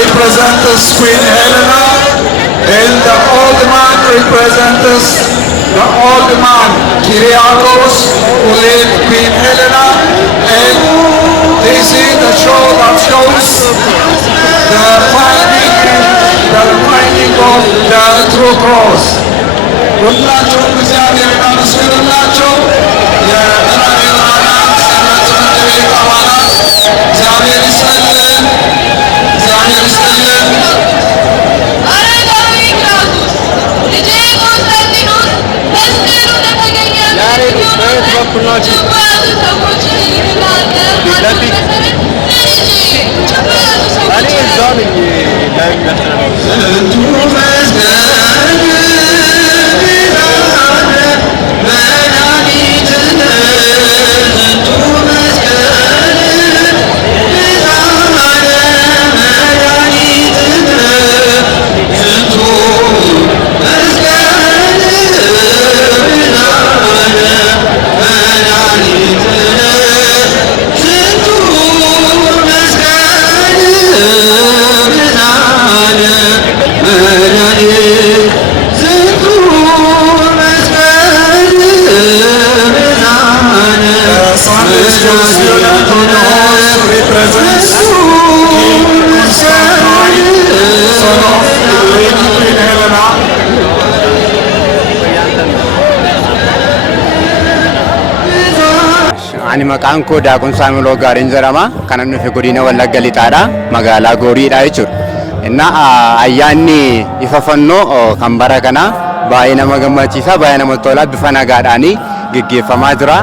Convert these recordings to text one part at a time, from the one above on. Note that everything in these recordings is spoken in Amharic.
represents Queen Helena, and the old man represents the old man Kyriakos, who led Queen Helena, and this is the show that shows the finding of the true cross. ሁላችሁም እግዚአብሔርን አመስግኑላቸው። የራዲዮ አናት ትምህርት ቤት አባላት እግዚአብሔር ይስጥልን፣ እግዚአብሔር ይስጥልን። አረጋዊ ክራቱስ ልጄ ቆስጠንጢኖስ መስቀሉ ለተገኘ ሰዎች Ani maqaan koo Daakun Saamiloo Gaariin jedhama. Kan inni fi godina Wallagga Lixaadha, magaalaa Gooriidha jechuudha. Inna ayyaanni ifa fannoo kan bara kana baay'ee nama gammachiisa, baay'ee namatti tola, bifa nagaadhaanii gaggeeffamaa jira.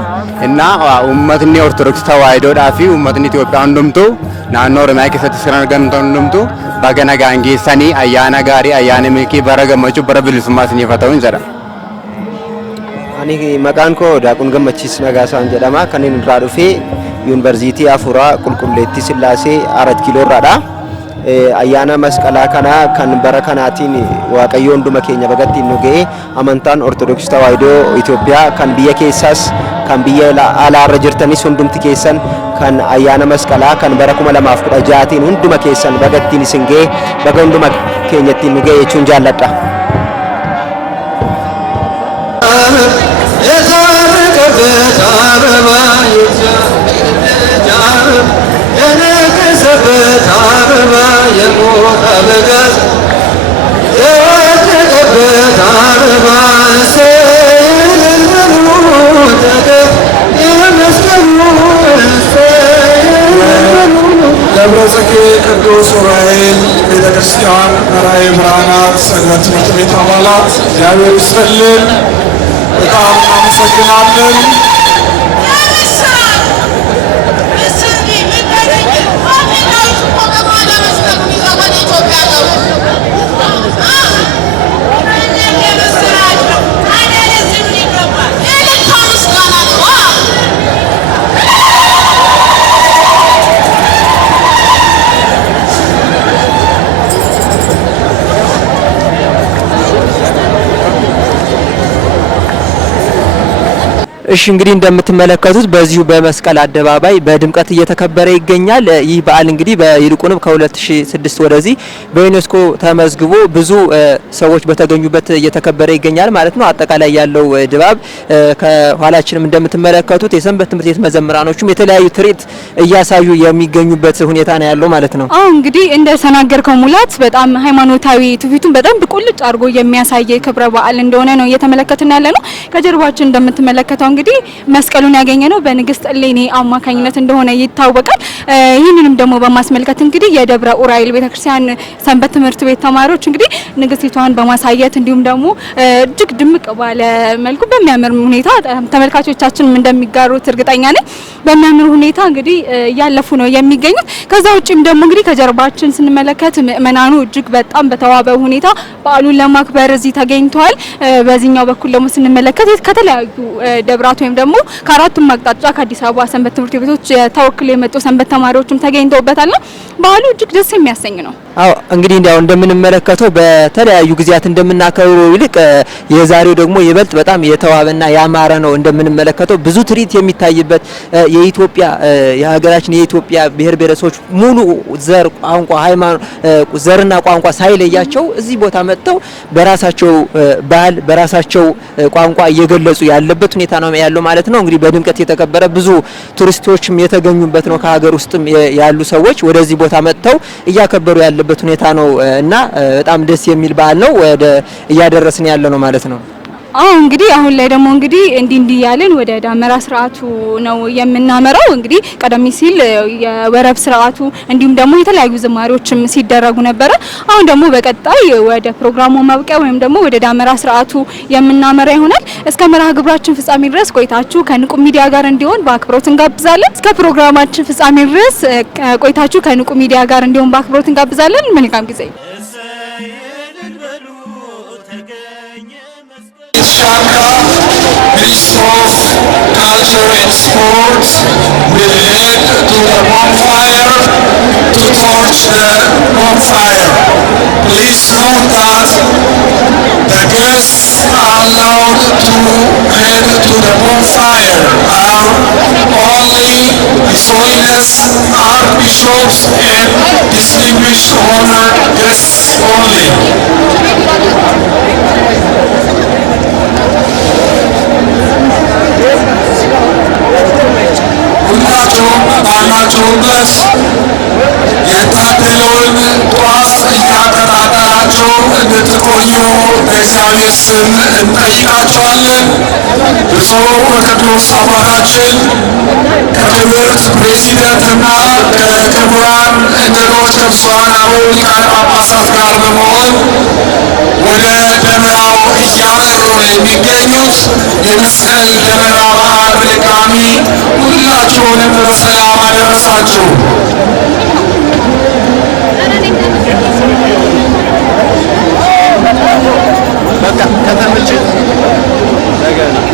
Inna uummatni Ortodoksii Tawaahidoodhaa fi uummatni Itoophiyaa hundumtuu naannoo Oromiyaa keessatti sirna argamtu hundumtuu baga nagaan geessanii ayyaana gaarii, ayyaana milkii, bara gammachuu, bara bilisummaa isiniif haa ta'u jedha. Ani maqaan koo Daakun Gammachiis Nagaasaan jedhama. Kan inni irraa dhufee yuunivarsiitii Afuuraa Qulqulleettii Sillaasee 4 kiiloo irraadha. Ayyaana masqalaa kana kan bara kanaatiin Waaqayyo hunduma keenya bagatti nu ga'e amantaan Ortodoksii Tawaahidoo Itoophiyaa kan biyya keessaas kan biyya alaarra jirtanis hundumti keessan kan ayyaana masqalaa kan bara 2016tiin hunduma keessan bagatti isin ga'e, baga hunduma keenyatti nu ga'e jechuun jaalladha. ደብረ ጽጌ ቅዱስ ዑራኤል ቤተክርስቲያን ራዕየ ብርሃናት ሰንበት ትምህርት ቤት አባላት እግዚአብሔር ይስጥልን። በጣም እናመሰግናለን። እሺ እንግዲህ እንደምትመለከቱት በዚሁ በመስቀል አደባባይ በድምቀት እየተከበረ ይገኛል። ይህ በዓል እንግዲህ በይልቁንም ከ2006 ወደዚህ በዩኔስኮ ተመዝግቦ ብዙ ሰዎች በተገኙበት እየተከበረ ይገኛል ማለት ነው። አጠቃላይ ያለው ድባብ ከኋላችንም እንደምትመለከቱት የሰንበት ትምህርት ቤት መዘምራኖችም የተለያዩ ትርኢት እያሳዩ የሚገኙበት ሁኔታ ነው ያለው ማለት ነው። አዎ እንግዲህ እንደተናገርከው ሙላት በጣም ሃይማኖታዊ ትውፊቱን በጣም ቁልጭ አድርጎ የሚያሳይ ክብረ በዓል እንደሆነ ነው እየተመለከትን ያለ ነው። ከጀርባችን እንደምትመለከተው እንግዲህ መስቀሉን ያገኘነው በንግስት እሌኒ አማካኝነት እንደሆነ ይታወቃል። ይህንንም ደግሞ በማስመልከት እንግዲህ የደብረ ኡራኤል ቤተክርስቲያን ሰንበት ትምህርት ቤት ተማሪዎች እንግዲህ ንግስቲቷን በማሳየት እንዲሁም ደግሞ እጅግ ድምቅ ባለ መልኩ በሚያምር ሁኔታ ተመልካቾቻችንም እንደሚጋሩት እርግጠኛ ነኝ። በሚያምር ሁኔታ እንግዲህ እያለፉ ነው የሚገኙት። ከዛ ውጪም ደግሞ እንግዲህ ከጀርባችን ስንመለከት ምእመናኑ እጅግ በጣም በተዋበ ሁኔታ በዓሉን ለማክበር እዚህ ተገኝተዋል። በዚህኛው በኩል ደግሞ ስንመለከት ከተለያዩ ደብራት ወይም ደግሞ ከአራቱም አቅጣጫ ከአዲስ አበባ ሰንበት ትምህርት ቤቶች ተወክለው የመጡ ሰንበት ተማሪዎችም ተገኝተውበታል። በዓሉ እጅግ ደስ የሚያሰኝ ነው። አዎ እንግዲህ እንዲያው እንደምንመለከተው በተለያዩ ጊዜያት እንደምናከብረው ይልቅ የዛሬው ደግሞ ይበልጥ በጣም የተዋበና ያማረ ነው። እንደምንመለከተው ብዙ ትርኢት የሚታይበት የኢትዮጵያ የሀገራችን የኢትዮጵያ ብሔር ብሔረሰቦች ሙሉ ዘር፣ ቋንቋ፣ ሃይማኖት፣ ዘርና ቋንቋ ሳይለያቸው እዚህ ቦታ መጥተው በራሳቸው ባህል በራሳቸው ቋንቋ እየገለጹ ያለበት ሁኔታ ነው ያለው ማለት ነው። እንግዲህ በድምቀት የተከበረ ብዙ ቱሪስቶችም የተገኙበት ነው። ከሀገር ውስጥም ያሉ ሰዎች ወደዚህ ቦታ መጥተው እያከበሩ ያለበት ሁኔታ ነው እና በጣም ደስ የሚል በዓል ነው ወደ እያደረስን ያለ ነው ማለት ነው። አዎ እንግዲህ አሁን ላይ ደግሞ እንግዲህ እንዲህ ያለን ወደ ዳመራ ስርዓቱ ነው የምናመራው። እንግዲህ ቀደም ሲል የወረብ ስርዓቱ እንዲሁም ደግሞ የተለያዩ ዝማሬዎችም ሲደረጉ ነበረ። አሁን ደግሞ በቀጣይ ወደ ፕሮግራሙ ማብቂያ ወይም ደግሞ ወደ ዳመራ ስርዓቱ የምናመራ ይሆናል። እስከ መርሃ ግብራችን ፍጻሜ ድረስ ቆይታችሁ ከንቁ ሚዲያ ጋር እንዲሆን በአክብሮት እንጋብዛለን። እስከ ፕሮግራማችን ፍጻሜ ድረስ ቆይታችሁ ከንቁ ሚዲያ ጋር እንዲሆን በአክብሮት እንጋብዛለን። መልካም ጊዜ። Shaka, Minister of Culture and Sports, will head to the bonfire to torch the bonfire. Please note that the guests are allowed to head to the bonfire are only His Holiness Archbishops and distinguished honored guests only. ሁላችሁም ባላችሁበት የታደለውን ጧፍ እያቀጣጠላችሁ እንድትቆዩ በእግዚአብሔር ስም እንጠይቃችኋለን። ብፁዕ ወቅዱስ አባታችን ከክብርት ፕሬዚደንትና ከክቡራን እንግዶች ከብፁዓን አበው ሊቃነ ጳጳሳት ጋር በመሆን ወደ ደመራው እያመሩ የሚገኙት የመስቀል ደመራ በዓል በድጋሚ ሁላችሁንም በሰላም አደረሳችሁ። በቃ ከተመቸኝ ነገር ነው።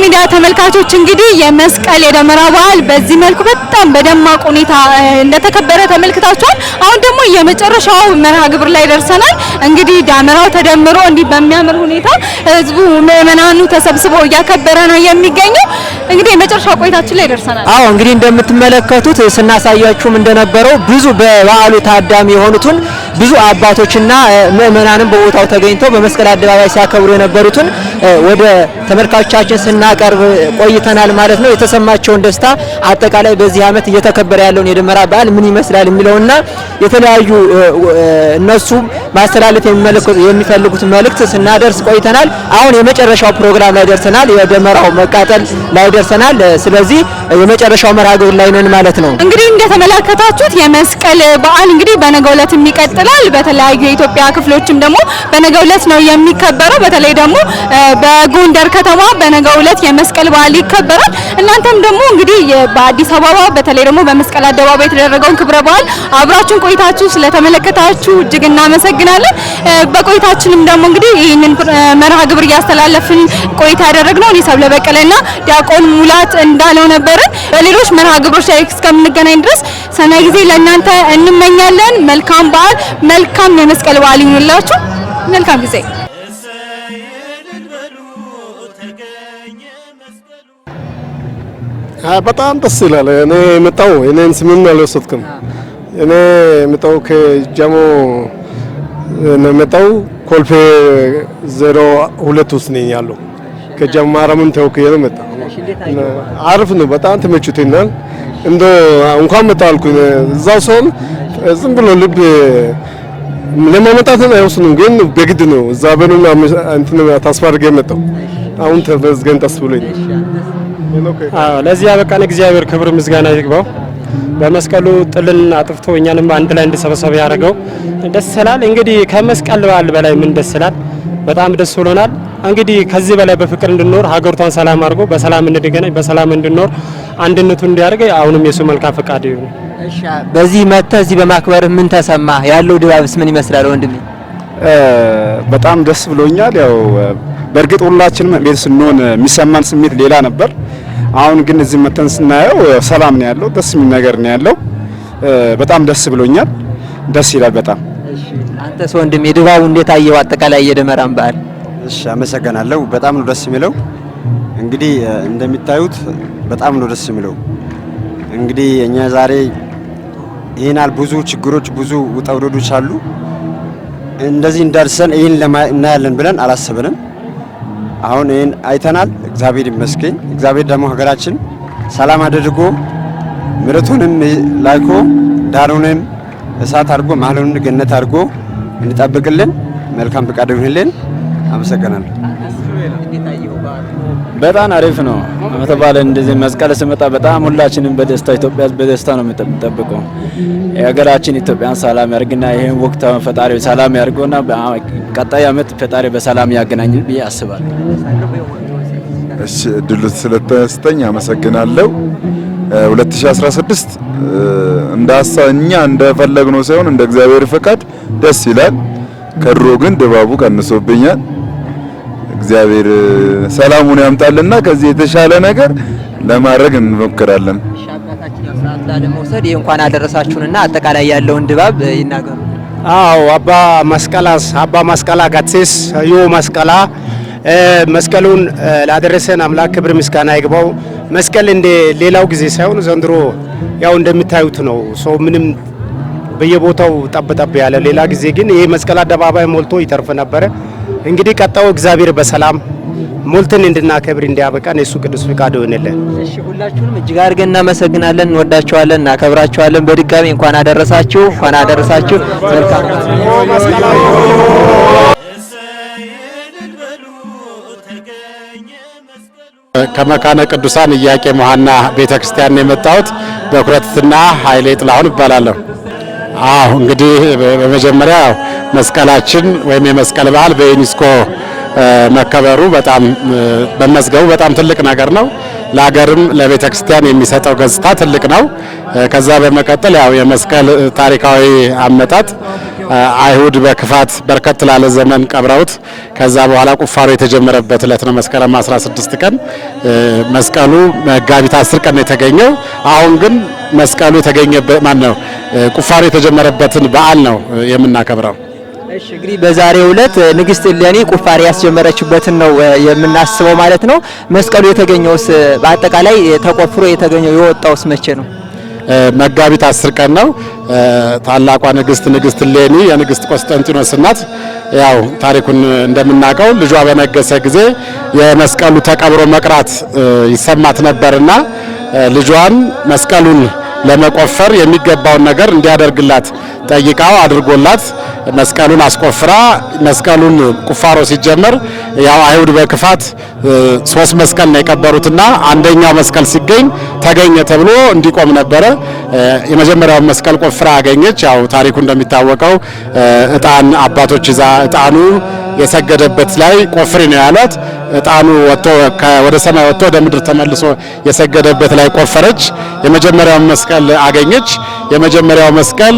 ሚዲያ ተመልካቾች እንግዲህ የመስቀል የደመራ በዓል በዚህ መልኩ በጣም በደማቅ ሁኔታ እንደተከበረ ተመልክታችኋል። አሁን ደግሞ የመጨረሻው መርሃ ግብር ላይ ደርሰናል። እንግዲህ ዳመራው ተደምሮ እንዲህ በሚያምር ሁኔታ ህዝቡ ምዕመናኑ ተሰብስበው እያከበረ ነው የሚገኘው። እንግዲህ የመጨረሻው ቆይታችን ላይ ደርሰናል። አዎ እንግዲህ እንደምትመለከቱት ስናሳያችሁም እንደነበረው ብዙ በበዓሉ ታዳሚ የሆኑትን ብዙ አባቶችና ምዕመናንም በቦታው ተገኝተው በመስቀል አደባባይ ሲያከብሩ የነበሩትን ወደ ተመልካቾቻችን ስናቀርብ ቆይተናል ማለት ነው። የተሰማቸውን ደስታ አጠቃላይ በዚህ ዓመት እየተከበረ ያለውን የደመራ በዓል ምን ይመስላል የሚለውና የተለያዩ እነሱ ማስተላለፍ የሚፈልጉት መልእክት ስናደርስ ቆይተናል። አሁን የመጨረሻው ፕሮግራም ላይ ደርሰናል። የደመራው መቃጠል ላይ ደርሰናል። ስለዚህ የመጨረሻው መርሃ ግብር ላይ ነን ማለት ነው። እንግዲህ እንደተመለከታችሁት የመስቀል በዓል እንግዲህ በነገው ዕለት ይቀጥላል። በተለያዩ የኢትዮጵያ ክፍሎችም ደግሞ በነገው ዕለት ነው የሚከበረው። በተለይ ደግሞ በጎንደር ከተማ በነገው ዕለት የመስቀል በዓል ይከበራል። እናንተም ደግሞ እንግዲህ በአዲስ አበባ በተለይ ደግሞ በመስቀል አደባባይ የተደረገውን ክብረ በዓል አብራችሁን ቆይታችሁ ስለተመለከታችሁ እጅግ እናመሰግናለን። በቆይታችንም ደግሞ እንግዲህ ይህንን መርሃ ግብር እያስተላለፍን ቆይታ ያደረግነው እኔ ሰብለ በቀለና ዲያቆን ሙላት እንዳለው ነበርን። በሌሎች መርሃ ግብሮች ላይ እስከምንገናኝ ድረስ ሰናይ ጊዜ ለእናንተ እንመኛለን። መልካም በዓል፣ መልካም የመስቀል በዓል ይሁንላችሁ። መልካም ጊዜ። በጣም ደስ ይላል። እኔ የመጣው እኔን ስምም አልወሰድኩም። እኔ የመጣው ከጃሞ ነው የመጣው ኮልፌ 02 ውስጥ ነኝ ያለው። ከጃሞ ማርያምን ተወክዬ ነው የመጣው። አሪፍ ነው፣ በጣም ተመችቶኛል። እንደ እንኳን መጣሁ አልኩኝ። እዛው ሰው ዝም ብሎ ልብ ለማመጣት አይወስኑም፣ ግን በግድ ነው። እዛ በሉና እንትን ተስፋ አድርጌ መጣሁ። አሁን ተመስገን ደስ ብሎኛል። ለዚህ ያበቃን እግዚአብሔር ክብር ምስጋና ይግባው። በመስቀሉ ጥልን አጥፍቶ እኛንም አንድ ላይ እንድሰበሰብ ያደረገው ደስ ይላል። እንግዲህ ከመስቀል በዓል በላይ ምን ደስ ይላል? በጣም ደስ ብሎናል። እንግዲህ ከዚህ በላይ በፍቅር እንድንኖር ሀገሪቷን ሰላም አድርጎ በሰላም እንድንገናኝ በሰላም እንድንኖር አንድነቱ እንዲያደርግ አሁንም የሱ መልካም ፈቃድ ይሁን። እሺ፣ በዚህ መጥተህ እዚህ በማክበር ምን ተሰማ? ያለው ድባብስ ምን ይመስላል ወንድሜ? በጣም ደስ ብሎኛል። ያው በእርግጥ ሁላችንም ቤት ስንሆን የሚሰማን ስሜት ሌላ ነበር። አሁን ግን እዚህ መተን ስናየው ሰላም ነው ያለው፣ ደስ የሚል ነገር ነው ያለው። በጣም ደስ ብሎኛል። ደስ ይላል በጣም። እሺ፣ አንተስ ወንድሜ ድባቡ እንዴት አየው? አጠቃላይ የደመራን በዓል። እሺ፣ አመሰግናለሁ። በጣም ነው ደስ የሚለው። እንግዲህ እንደሚታዩት በጣም ነው ደስ የሚለው። እንግዲህ እኛ ዛሬ ይሄናል ብዙ ችግሮች ብዙ ውጣ ውረዶች አሉ። እንደዚህ እንደርሰን ይሄን እናያለን ብለን አላሰብንም። አሁን ይሄን አይተናል። እግዚአብሔር ይመስገን። እግዚአብሔር ደግሞ ሀገራችን ሰላም አድርጎ ምሕረቱንም ላይኮ ዳሩንም እሳት አድርጎ መሀሉን ገነት አድርጎ እንጠብቅልን። መልካም ፍቃድ ይሁንልን። አመሰግናለሁ። በጣም አሪፍ ነው። ዓመተ በዓል እንደዚህ መስቀል ሲመጣ በጣም ሁላችንም በደስታ ኢትዮጵያ በደስታ ነው የምንጠብቀው። የሀገራችን ኢትዮጵያን ሰላም ያርግና ይሄን ወቅት ፈጣሪ ሰላም ያርገውና ቀጣይ ዓመት ፈጣሪ በሰላም ያገናኝል ብዬ አስባለሁ። እሺ፣ እድሉ ስለተሰጠኝ አመሰግናለሁ። 2016 እኛ እንደፈለግነው ሳይሆን እንደ እግዚአብሔር ፈቃድ ደስ ይላል። ከድሮ ግን ድባቡ ቀንሶብኛል። እግዚአብሔር ሰላሙን ያምጣልና ከዚህ የተሻለ ነገር ለማድረግ እንሞክራለን። ሻባታችን ሰዓት ላለመውሰድ እንኳን አደረሳችሁንና አጠቃላይ ያለውን ድባብ ይናገሩ። አዎ አባ መስቀላ ጋትስ ዮ መስቀላ መስቀሉን ላደረሰን አምላክ ክብር ምስጋና ይግባው። መስቀል እንደ ሌላው ጊዜ ሳይሆን ዘንድሮ ያው እንደምታዩት ነው። ሰው ምንም በየቦታው ጠብጠብ ያለ፣ ሌላ ጊዜ ግን ይሄ መስቀል አደባባይ ሞልቶ ይተርፍ ነበረ። እንግዲህ ቀጣው እግዚአብሔር በሰላም ሞልተን እንድናከብር እንዲያበቃን የሱ ቅዱስ ፍቃድ ይሆንልን። እሺ፣ ሁላችሁንም እጅግ አድርገን እናመሰግናለን፣ እንወዳችኋለን፣ እናከብራችኋለን። በድጋሚ እንኳን አደረሳችሁ፣ እንኳን አደረሳችሁ። መልካም ከመካነ ቅዱሳን ኢያቄም ሐና ቤተክርስቲያን ነው የመጣሁት። በኩረትና ኃይሌ ጥላሁን እባላለሁ። እንግዲህ በመጀመሪያ መስቀላችን ወይም የመስቀል በዓል በዩኔስኮ መከበሩ በጣም በመዝገቡ በጣም ትልቅ ነገር ነው። ለሀገርም ለቤተክርስቲያን የሚሰጠው ገጽታ ትልቅ ነው። ከዛ በመቀጠል ያው የመስቀል ታሪካዊ አመጣጥ አይሁድ በክፋት በርከት ላለ ዘመን ቀብረውት ከዛ በኋላ ቁፋሮ የተጀመረበት ዕለት ነው መስከረም 16 ቀን። መስቀሉ መጋቢት 10 ቀን ነው የተገኘው። አሁን ግን መስቀሉ የተገኘበት ማነው ቁፋሮ የተጀመረበትን በዓል ነው የምናከብረው። እሺ እንግዲህ በዛሬው ዕለት ንግስት እሌኒ ቁፋሮ ያስጀመረችበትን ነው የምናስበው ማለት ነው። መስቀሉ የተገኘውስ በአጠቃላይ ተቆፍሮ የተገኘው የወጣውስ መቼ ነው? መጋቢት 10 ቀን ነው። ታላቋ ንግስት እሌኒ የንግስት ቆስጠንጢኖስ እናት ያው ታሪኩን እንደምናውቀው ልጇ በነገሰ ጊዜ የመስቀሉ ተቀብሮ መቅራት ይሰማት ነበርና ልጇን መስቀሉን ለመቆፈር የሚገባውን ነገር እንዲያደርግላት ጠይቃው አድርጎላት መስቀሉን አስቆፍራ መስቀሉን ቁፋሮ ሲጀመር ያው አይሁድ በክፋት 3 መስቀል ነው የቀበሩትና አንደኛው መስቀል ሲገኝ ተገኘ ተብሎ እንዲቆም ነበረ። የመጀመሪያው መስቀል ቆፍራ አገኘች። ያው ታሪኩ እንደሚታወቀው እጣን አባቶች ይዛ እጣኑ የሰገደበት ላይ ቆፍሪ ነው ያሏት። እጣኑ ወጥቶ ወደ ሰማይ ወጥቶ ወደ ምድር ተመልሶ የሰገደበት ላይ ቆፈረች። የመጀመሪያው መስቀል አገኘች። የመጀመሪያው መስቀል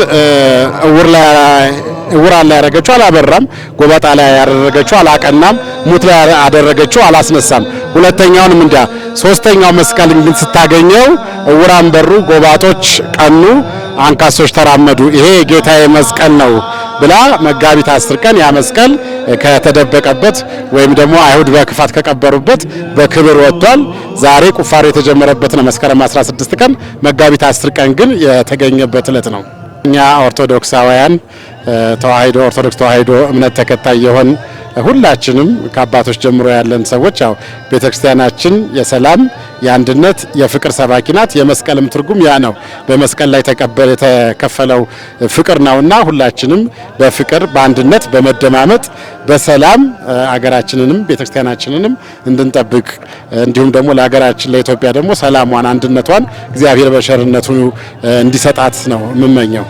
እውራ ላይ ያደረገችው አላበራም፣ ጎባጣ ላይ ያደረገችው አላቀናም፣ ሙት ላይ ያደረገችው አላስነሳም። ሁለተኛውንም እንዲያ። ሶስተኛው መስቀል ግን ስታገኘው እውራን በሩ፣ ጎባጦች ቀኑ፣ አንካሶች ተራመዱ። ይሄ የጌታዬ መስቀል ነው ብላ መጋቢት 10 ቀን ያ መስቀል ከተደበቀበት ወይም ደግሞ አይሁድ በክፋት ከቀበሩበት በክብር ወጥቷል። ዛሬ ቁፋሮ የተጀመረበት ነው መስከረም 16 ቀን። መጋቢት 10 ቀን ግን የተገኘበት ዕለት ነው። እኛ ኦርቶዶክሳውያን ኦርቶዶክስ ተዋሕዶ እምነት ተከታይ የሆን ሁላችንም ከአባቶች ጀምሮ ያለን ሰዎች ያው ቤተክርስቲያናችን የሰላም፣ የአንድነት፣ የፍቅር ሰባኪ ናት። የመስቀልም ትርጉም ያ ነው። በመስቀል ላይ የተከፈለው ፍቅር ነውና ሁላችንም በፍቅር በአንድነት በመደማመጥ በሰላም አገራችንንም ቤተክርስቲያናችንንም እንድንጠብቅ እንዲሁም ደግሞ ለሀገራችን ለኢትዮጵያ ደግሞ ሰላሟን አንድነቷን እግዚአብሔር በቸርነቱ እንዲሰጣት ነው የምመኘው።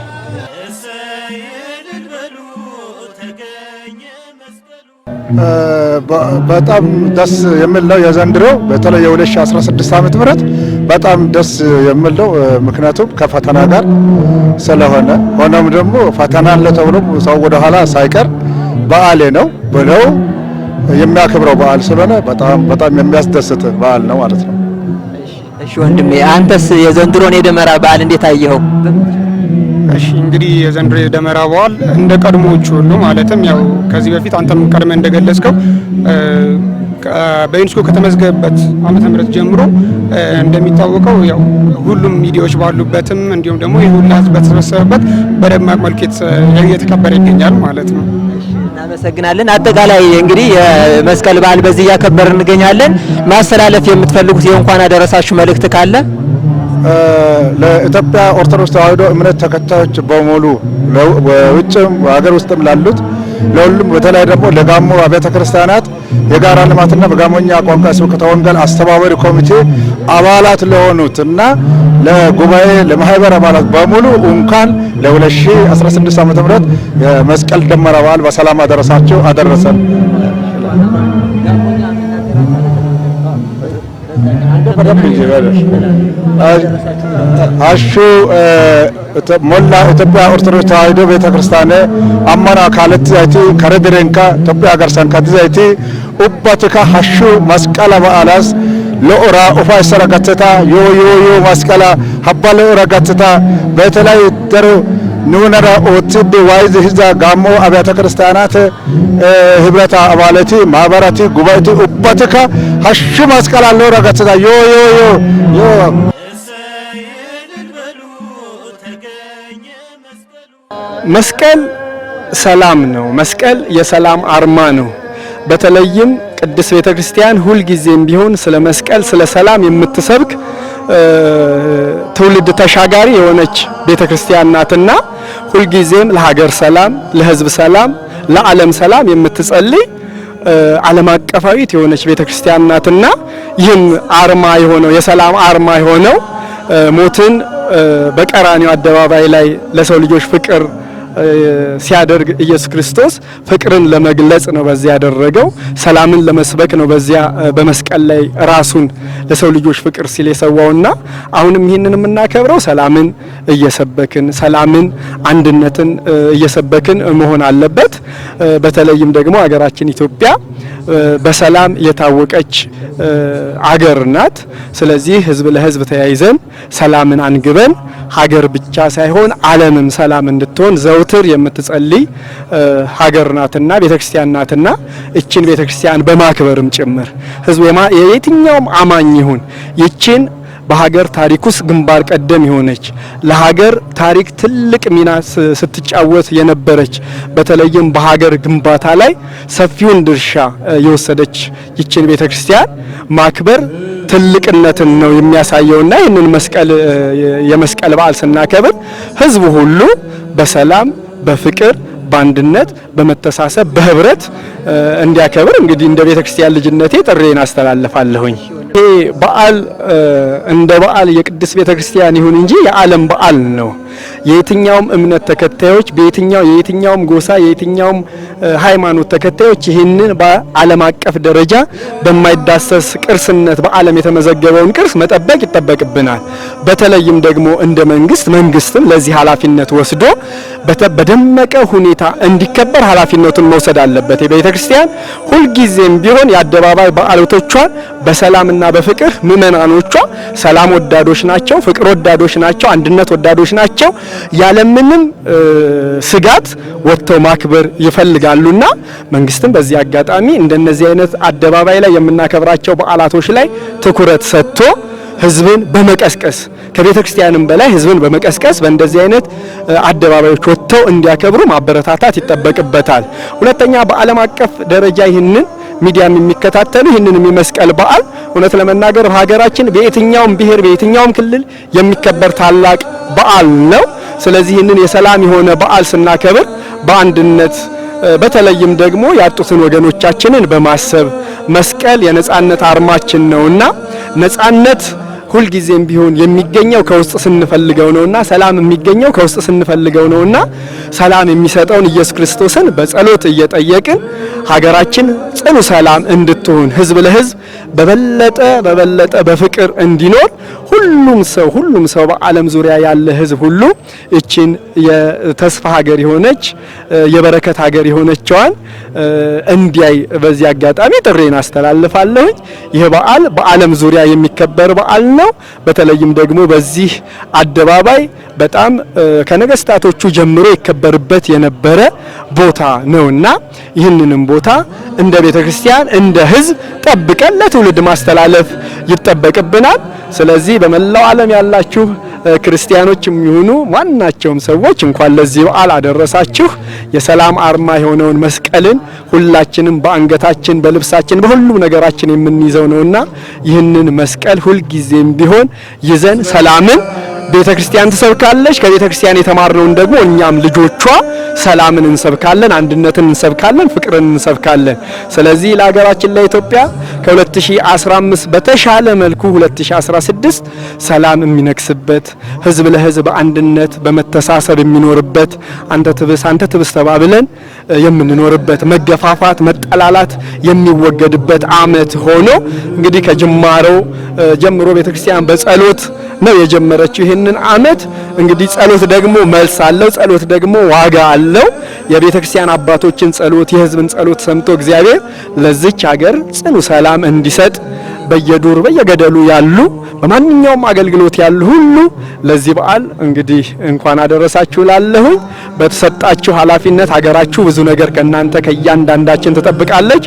በጣም ደስ የሚል ነው የዘንድሮ በተለይ የ2016 ዓመተ ምህረት በጣም ደስ የሚል ነው። ምክንያቱም ከፈተና ጋር ስለሆነ ሆኖም ደግሞ ፈተና አለ ተብሎ ሰው ወደ ኋላ ሳይቀር በዓል ነው ብለው የሚያከብረው በዓል ስለሆነ በጣም የሚያስደስት በዓል ነው ማለት ነው። እሺ ወንድሜ አንተስ የዘንድሮን የደመራ በዓል እንዴት አየኸው? እሺ እንግዲህ የዘንድሮ የደመራ በዓል እንደ ቀድሞዎቹ ሁሉ ማለትም ያው ከዚህ በፊት አንተም ቀድመህ እንደገለጽከው በዩኔስኮ ከተመዘገበበት ዓመተ ምህረት ጀምሮ እንደሚታወቀው ያው ሁሉም ሚዲያዎች ባሉበትም እንዲሁም ደግሞ የሁሉ ሕዝብ በተሰበሰበበት በደማቅ መልኩ እየተከበረ ይገኛል ማለት ነው። እናመሰግናለን። አጠቃላይ እንግዲህ የመስቀል በዓል በዚህ እያከበርን እንገኛለን። ማስተላለፍ የምትፈልጉት የእንኳን አደረሳችሁ መልእክት ካለ? ለኢትዮጵያ ኦርቶዶክስ ተዋሕዶ እምነት ተከታዮች በሙሉ በውጭም በሀገር ውስጥም ላሉት ለሁሉም በተለይ ደግሞ ለጋሞ አብያተ ክርስቲያናት የጋራ ልማትና በጋሞኛ ቋንቋ ስብከተ ወንጌል አስተባባሪ ኮሚቴ አባላት ለሆኑትና ለጉባኤ ለማህበር አባላት በሙሉ እንኳን ለ2016 ዓመተ ምህረት የመስቀል ደመራ በዓል በሰላም አደረሳችሁ አደረሰን። አሹ ሞላ ኢትዮጵያ ኦርቶዶክስ ተዋሕዶ ቤተክርስቲያን አማና ካለት ዛይቲ ከረድረንካ ኢትዮጵያ ገርሰን ከትዛይቲ ኡባትካ አሹ መስቀል በዓላስ ለኦራ ኡፋ ሰረጋተታ ዮ መስቀላ ሀባ ለኦራ ጋተታ በተለይ ደሩ ኑነራ ኦትድ ዋይዝ ህዛ ጋሞ አብያተ ክርስቲያናት ህብረታ አባላቲ ማህበራቲ ጉባኤቲ ኡባትካ አሹ መስቀል ለኦራ ጋተታ ዮ መስቀል ሰላም ነው። መስቀል የሰላም አርማ ነው። በተለይም ቅድስት ቤተክርስቲያን ሁልጊዜም ቢሆን ስለ መስቀል ስለ ሰላም የምትሰብክ ትውልድ ተሻጋሪ የሆነች ቤተክርስቲያን ናትና ሁልጊዜም ለሀገር ሰላም፣ ለህዝብ ሰላም፣ ለዓለም ሰላም የምትጸልይ ዓለም አቀፋዊት የሆነች ቤተክርስቲያን ናትና ይህም አርማ የሆነው የሰላም አርማ የሆነው ሞትን በቀራንዮ አደባባይ ላይ ለሰው ልጆች ፍቅር ሲያደርግ ኢየሱስ ክርስቶስ ፍቅርን ለመግለጽ ነው በዚያ ያደረገው። ሰላምን ለመስበክ ነው በዚያ በመስቀል ላይ ራሱን ለሰው ልጆች ፍቅር ሲል የሰዋውና አሁንም ይህንን የምናከብረው ሰላምን እየሰበክን ሰላምን አንድነትን እየሰበክን መሆን አለበት። በተለይም ደግሞ ሀገራችን ኢትዮጵያ በሰላም የታወቀች አገር ናት። ስለዚህ ህዝብ ለህዝብ ተያይዘን ሰላምን አንግበን ሀገር ብቻ ሳይሆን ዓለምም ሰላም እንድትሆን ዘውትር የምትጸልይ ሀገር ናትና ቤተክርስቲያን ናትና እቺን ቤተክርስቲያን በማክበርም ጭምር ህዝብ የየትኛውም አማኝ ይሁን ይቺን በሀገር ታሪክ ውስጥ ግንባር ቀደም የሆነች ለሀገር ታሪክ ትልቅ ሚና ስትጫወት የነበረች በተለይም በሀገር ግንባታ ላይ ሰፊውን ድርሻ የወሰደች ይችን ቤተክርስቲያን ማክበር ትልቅነትን ነው የሚያሳየውና ይህንን የመስቀል በዓል ስናከብር ህዝቡ ሁሉ በሰላም በፍቅር በአንድነት በመተሳሰብ በህብረት እንዲያከብር እንግዲህ እንደ ቤተክርስቲያን ልጅነቴ ጥሬን አስተላልፋለሁኝ። ይሄ በዓል እንደ በዓል የቅድስት ቤተክርስቲያን ይሁን እንጂ የዓለም በዓል ነው። የየትኛውም እምነት ተከታዮች የየትኛውም ጎሳ የየትኛውም ሃይማኖት ተከታዮች ይህንን በዓለም አቀፍ ደረጃ በማይዳሰስ ቅርስነት በዓለም የተመዘገበውን ቅርስ መጠበቅ ይጠበቅብናል። በተለይም ደግሞ እንደ መንግስትም ለዚህ ኃላፊነት ወስዶ በደመቀ ሁኔታ እንዲከበር ኃላፊነቱን መውሰድ አለበት። የቤተክርስቲያን ሁልጊዜም ቢሆን የአደባባይ በዓላቶቿን በሰላምና በፍቅር ምእመናኖቿ ሰላም ወዳዶች ናቸው፣ ፍቅር ወዳዶች ናቸው፣ አንድነት ወዳዶች ናቸው። ያለምንም ስጋት ወጥተው ማክበር ይፈልጋሉና መንግስትም በዚህ አጋጣሚ እንደነዚህ አይነት አደባባይ ላይ የምናከብራቸው በዓላቶች ላይ ትኩረት ሰጥቶ ህዝብን በመቀስቀስ ከቤተክርስቲያንም በላይ ህዝብን በመቀስቀስ በእንደዚህ አይነት አደባባዮች ወጥተው እንዲያከብሩ ማበረታታት ይጠበቅበታል። ሁለተኛ በዓለም አቀፍ ደረጃ ይህንን ሚዲያም የሚከታተሉ ይህንን የሚመስቀል በዓል እውነት ለመናገር በሀገራችን በየትኛውም ብሔር በየትኛውም ክልል የሚከበር ታላቅ በዓል ነው። ስለዚህ ይህንን የሰላም የሆነ በዓል ስናከብር በአንድነት በተለይም ደግሞ ያጡትን ወገኖቻችንን በማሰብ መስቀል የነጻነት አርማችን ነውና ነጻነት ሁልጊዜም ቢሆን የሚገኘው ከውስጥ ስንፈልገው ነውና ሰላም የሚገኘው ከውስጥ ስንፈልገው ነውና ሰላም የሚሰጠውን ኢየሱስ ክርስቶስን በጸሎት እየጠየቅን ሀገራችን ጽኑ ሰላም እንድትሆን ህዝብ ለህዝብ በበለጠ በፍቅር እንዲኖር ሁሉም ሰው በዓለም ዙሪያ ያለ ህዝብ ሁሉ እቺን የተስፋ ሀገር የሆነች የበረከት ሀገር የሆነችዋን እንዲያይ በዚህ አጋጣሚ ጥሬን አስተላልፋለሁ። ይህ በዓል በዓለም ዙሪያ የሚከበር በዓል ነው። በተለይም ደግሞ በዚህ አደባባይ በጣም ከነገስታቶቹ ጀምሮ ይከበርበት የነበረ ቦታ ነውና ይህንንም ቦታ እንደ ቤተክርስቲያን እንደ ህዝብ ጠብቀን ለትውልድ ማስተላለፍ ይጠበቅብናል። ስለዚህ በመላው ዓለም ያላችሁ ክርስቲያኖችም ይሁኑ ማናቸውም ሰዎች እንኳን ለዚህ በዓል አደረሳችሁ። የሰላም አርማ የሆነውን መስቀልን ሁላችንም በአንገታችን በልብሳችን በሁሉም ነገራችን የምንይዘው ነውና ይህንን መስቀል ሁልጊዜም ቢሆን ይዘን ሰላምን ቤተክርስቲያን ትሰብካለች። ከቤተክርስቲያን የተማርነውን ደግሞ እኛም ልጆቿ ሰላምን እንሰብካለን፣ አንድነትን እንሰብካለን፣ ፍቅርን እንሰብካለን። ስለዚህ ለሀገራችን ለኢትዮጵያ ከ2015 በተሻለ መልኩ 2016 ሰላም የሚነክስበት ህዝብ ለህዝብ አንድነት በመተሳሰብ የሚኖርበት አንተ ትብስ ተባብለን የምንኖርበት መገፋፋት መጠላላት የሚወገድበት አመት ሆኖ እንግዲህ ከጅማሬው ጀምሮ ቤተክርስቲያን በጸሎት ነው የጀመረችው። ይህንን አመት እንግዲህ ጸሎት ደግሞ መልስ አለው፣ ጸሎት ደግሞ ዋጋ አለው። የቤተክርስቲያን አባቶችን ጸሎት የህዝብን ጸሎት ሰምቶ እግዚአብሔር ለዚች ሀገር ጽኑ ሰላም እንዲሰጥ በየዱር በየገደሉ ያሉ በማንኛውም አገልግሎት ያሉ ሁሉ ለዚህ በዓል እንግዲህ እንኳን አደረሳችሁ ላለሁኝ። በተሰጣችሁ ኃላፊነት ሀገራችሁ ብዙ ነገር ከናንተ ከእያንዳንዳችን ትጠብቃለች።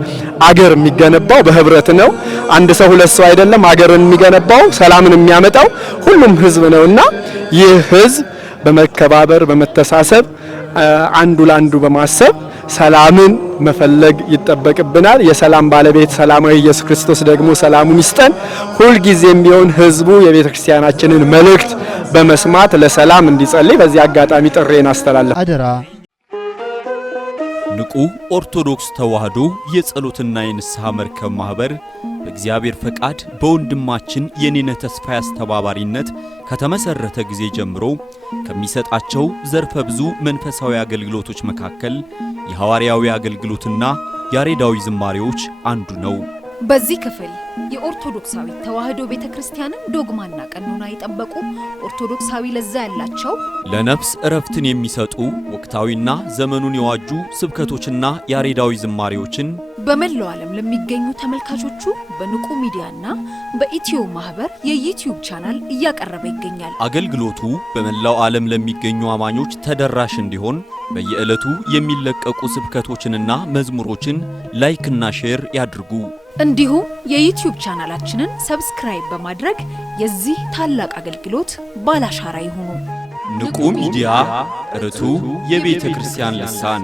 አገር የሚገነባው በህብረት ነው። አንድ ሰው ሁለት ሰው አይደለም። ሀገርን የሚገነባው ሰላምን የሚያመጣው ሁሉም ህዝብ ነውና ይህ ህዝብ በመከባበር በመተሳሰብ አንዱ ላንዱ በማሰብ ሰላምን መፈለግ ይጠበቅብናል። የሰላም ባለቤት ሰላማዊ ኢየሱስ ክርስቶስ ደግሞ ሰላሙን ይስጠን። ሁልጊዜም ቢሆን ህዝቡ የቤተክርስቲያናችንን መልእክት በመስማት ለሰላም እንዲጸልይ በዚህ አጋጣሚ ጥሬን አስተላልፋለሁ። አደራ። ንቁ ኦርቶዶክስ ተዋህዶ የጸሎትና የንስሐ መርከብ ማህበር በእግዚአብሔር ፈቃድ በወንድማችን የኔነህ ተስፋዬ አስተባባሪነት ከተመሰረተ ጊዜ ጀምሮ ከሚሰጣቸው ዘርፈ ብዙ መንፈሳዊ አገልግሎቶች መካከል የሐዋርያዊ አገልግሎትና ያሬዳዊ ዝማሬዎች አንዱ ነው። በዚህ ክፍል የኦርቶዶክሳዊ ተዋህዶ ቤተክርስቲያንን ዶግማና ቀኖና የጠበቁ ኦርቶዶክሳዊ ለዛ ያላቸው ለነፍስ እረፍትን የሚሰጡ ወቅታዊና ዘመኑን የዋጁ ስብከቶችና ያሬዳዊ ዝማሬዎችን በመላው ዓለም ለሚገኙ ተመልካቾቹ በንቁ ሚዲያና በኢትዮ ማህበር የዩቲዩብ ቻናል እያቀረበ ይገኛል። አገልግሎቱ በመላው ዓለም ለሚገኙ አማኞች ተደራሽ እንዲሆን በየዕለቱ የሚለቀቁ ስብከቶችንና መዝሙሮችን ላይክና ሼር ያድርጉ። እንዲሁም የዩቲዩብ ቻናላችንን ሰብስክራይብ በማድረግ የዚህ ታላቅ አገልግሎት ባላሻራ ይሁኑ። ንቁ ሚዲያ ርቱ የቤተ ክርስቲያን ልሳን